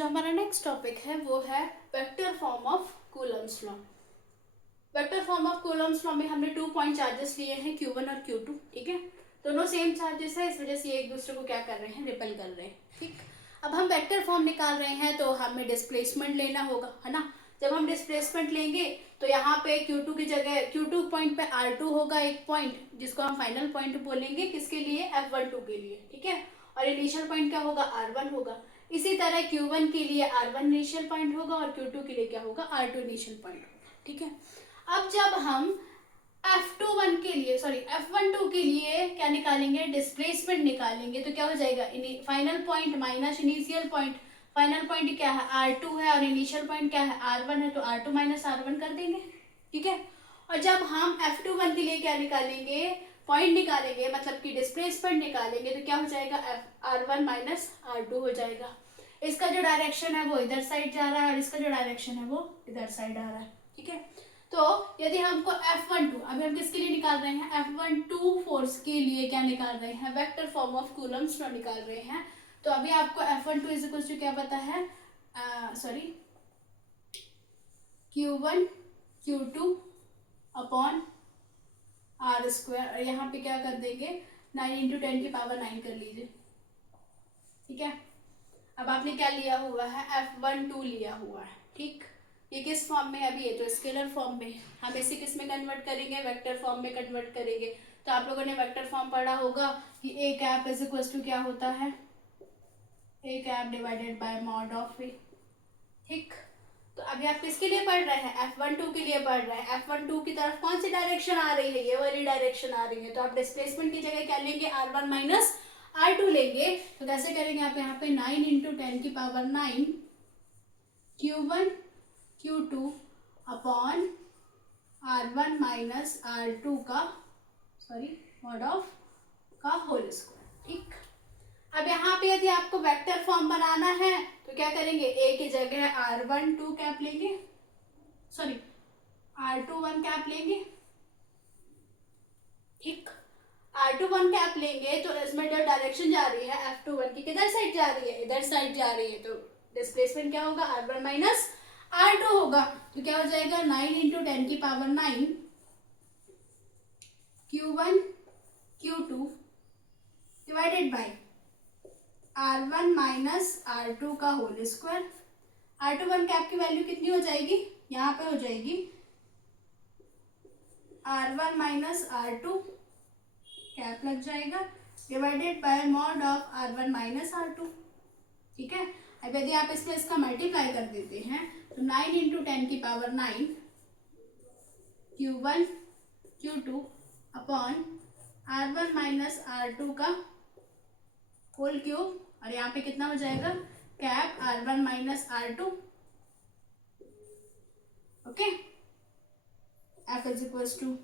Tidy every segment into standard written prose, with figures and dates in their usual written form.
जो हमारा next topic है वो है vector form of Coulomb's law. Vector form of Coulomb's law में हमने 2 पॉइंट चार्जेस लिए हैं Q1 और Q2। ठीक है, दोनों सेम चार्जेस है, इस वजह से ये एक दूसरे को क्या कर रहे हैं, रिपेल कर रहे हैं। ठीक, अब हम वेक्टर फॉर्म निकाल रहे हैं तो हमें डिस्प्लेसमेंट लेना होगा, है ना। जब हम डिस्प्लेसमेंट लेंगे तो यहाँ पे Q2 की जगह Q2 पॉइंट पे R2 होगा एक पॉइंट, जिसको हम फाइनल पॉइंट बोलेंगे किसके लिए, F12 के लिए। ठीक है, और इनिशियल पॉइंट क्या होगा, R1 होगा। इसी तरह Q1 के लिए R1 इनिशियल पॉइंट होगा और Q2 के लिए क्या होगा, R2 इनिशियल पॉइंट होगा। ठीक है, अब जब हम F12 के लिए F12 के लिए क्या निकालेंगे, डिस्प्लेसमेंट निकालेंगे, तो क्या हो जाएगा, final point minus initial point. Final point क्या है, R2 है, और इनिशियल पॉइंट क्या है, R1 है, तो R2 माइनस R1 कर देंगे। ठीक है, और जब हम F21 के लिए क्या निकालेंगे, पॉइंट निकालेंगे, मतलब कि डिस्प्लेसमेंट निकालेंगे, तो क्या हो जाएगा, R1 माइनस R2 हो जाएगा। इसका जो डायरेक्शन है वो इधर साइड जा रहा है और इसका जो डायरेक्शन है वो इधर साइड आ रहा है। ठीक है, तो यदि हमको F12, अभी हम किसके लिए निकाल रहे हैं, F12 फोर्स के लिए क्या निकाल रहे हैं, vector form of Coulomb's law निकाल रहे हैं। तो अभी आपको F12 इज इक्वल टू क्या पता है, Q1 Q2 upon R square, और यहाँ पे क्या कर देंगे, 9 इंटू 10 की पावर 9 कर लीजिए। ठीक है, अब आपने क्या लिया हुआ है, F12 लिया हुआ है। ठीक, ये किस फॉर्म में, अभी ये तो स्केलर फॉर्म में, हम इसे किस में कन्वर्ट करेंगे, वेक्टर फॉर्म में कन्वर्ट करेंगे। तो आप लोगों ने वेक्टर फॉर्म पढ़ा होगा कि A cap is equal to क्या होता है, A cap divided by mod of ए। ठीक, तो अभी आप किसके लिए पढ़ रहे हैं, F12 के लिए पढ़ रहे हैं। F12 की तरफ कौन सी डायरेक्शन आ रही है, ये वाली डायरेक्शन आ रही है, तो आप डिस्प्लेसमेंट की जगह क्या लेंगे, R1 माइनस R2 लेंगे। तो कैसे करेंगे आप, यहाँ पे 9 इंटू 10 की power 9 Q1 Q2 upon R1 minus R2 का मॉड ऑफ का होल स्क्वायर। ठीक, अब यहाँ पे यदि आपको वेक्टर फॉर्म बनाना है तो क्या करेंगे, ए की जगह R12 कैप लेंगे, R21 कैप लेंगे। ठीक, R21 कैप लेंगे तो इसमें जो डायरेक्शन जा रही है F21 की किधर साइड जा रही है, इधर साइड जा रही है, तो डिस्प्लेसमेंट क्या होगा, R1 माइनस R2 होगा। तो क्या हो जाएगा, 9 इंटू 10 की power 9 Q1 Q2 divided by R1 minus R2 का होल स्क्वायर। R21 कैप की वैल्यू कितनी हो जाएगी, यहाँ पे हो जाएगी R1 माइनस R2 कैप लग जाएगा divided by mod of R1 minus R2। ठीक है, अब यदि आप इसमें इसका मल्टीप्लाई कर देते हैं तो 9 इंटू 10 की power 9 Q1 Q2 upon R1 minus R2 का होल क्यूब, और यहाँ पे कितना हो जाएगा, cap R1 minus R2। Okay, F is equals to,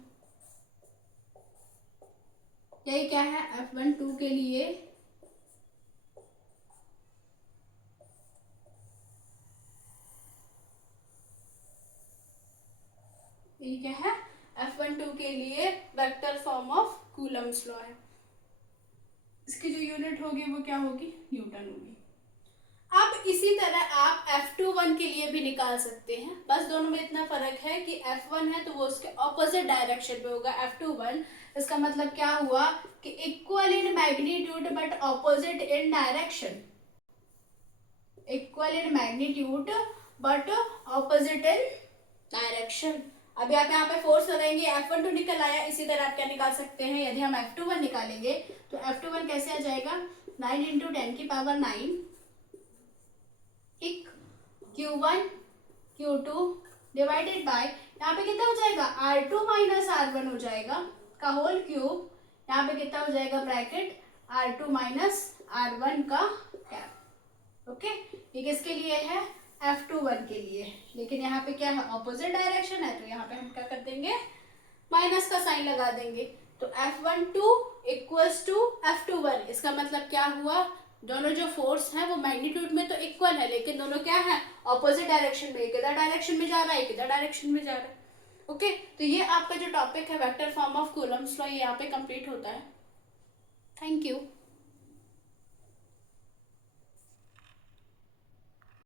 यही क्या है, F12 के लिए यही क्या है, F12 के लिए vector form of Coulomb's law है। इसकी जो यूनिट होगी वो क्या होगी, न्यूटन होगी। अब इसी तरह आप F21 के लिए भी निकाल सकते हैं, बस दोनों में इतना फर्क है कि F1 है तो वो उसके ऑपोजिट डायरेक्शन में होगा F21। इसका मतलब क्या हुआ कि equal in magnitude but opposite in direction, equal in magnitude but opposite in direction. अभी आप यहाँ पे फोर्स लगाएंगे, F12 निकल आया, इसी तरह आप क्या निकाल सकते हैं, यदि हम F21 निकालेंगे तो F21 कैसे आ जाएगा, 9 इंटू 10 की पावर 9 ठीक, Q1 Q2 डिवाइडेड बाय, यहाँ पे कितना हो जाएगा, R2 माइनस R1 हो जाएगा का होल क्यूब, यहाँ पे कितना हो जाएगा ब्रैकेट R2 माइनस R1 का कैप। ओके, ये किसके लिए है, F21 के लिए, लेकिन यहाँ पे क्या है, ऑपोजिट डायरेक्शन है, तो यहाँ पे हम क्या कर देंगे, माइनस का साइन लगा देंगे। तो F12 इक्वल्स टू F21, इसका मतलब क्या हुआ, दोनों जो फोर्स है वो मैग्नीट्यूड में तो इक्वल है, लेकिन दोनों क्या है, ऑपोजिट डायरेक्शन में, एक इधर डायरेक्शन में जा रहा है, एक इधर डायरेक्शन में जा रहा है। ओके, तो ये आपका जो टॉपिक है vector form of Coulomb's law, ये यहाँ पे कंप्लीट होता है। Thank you.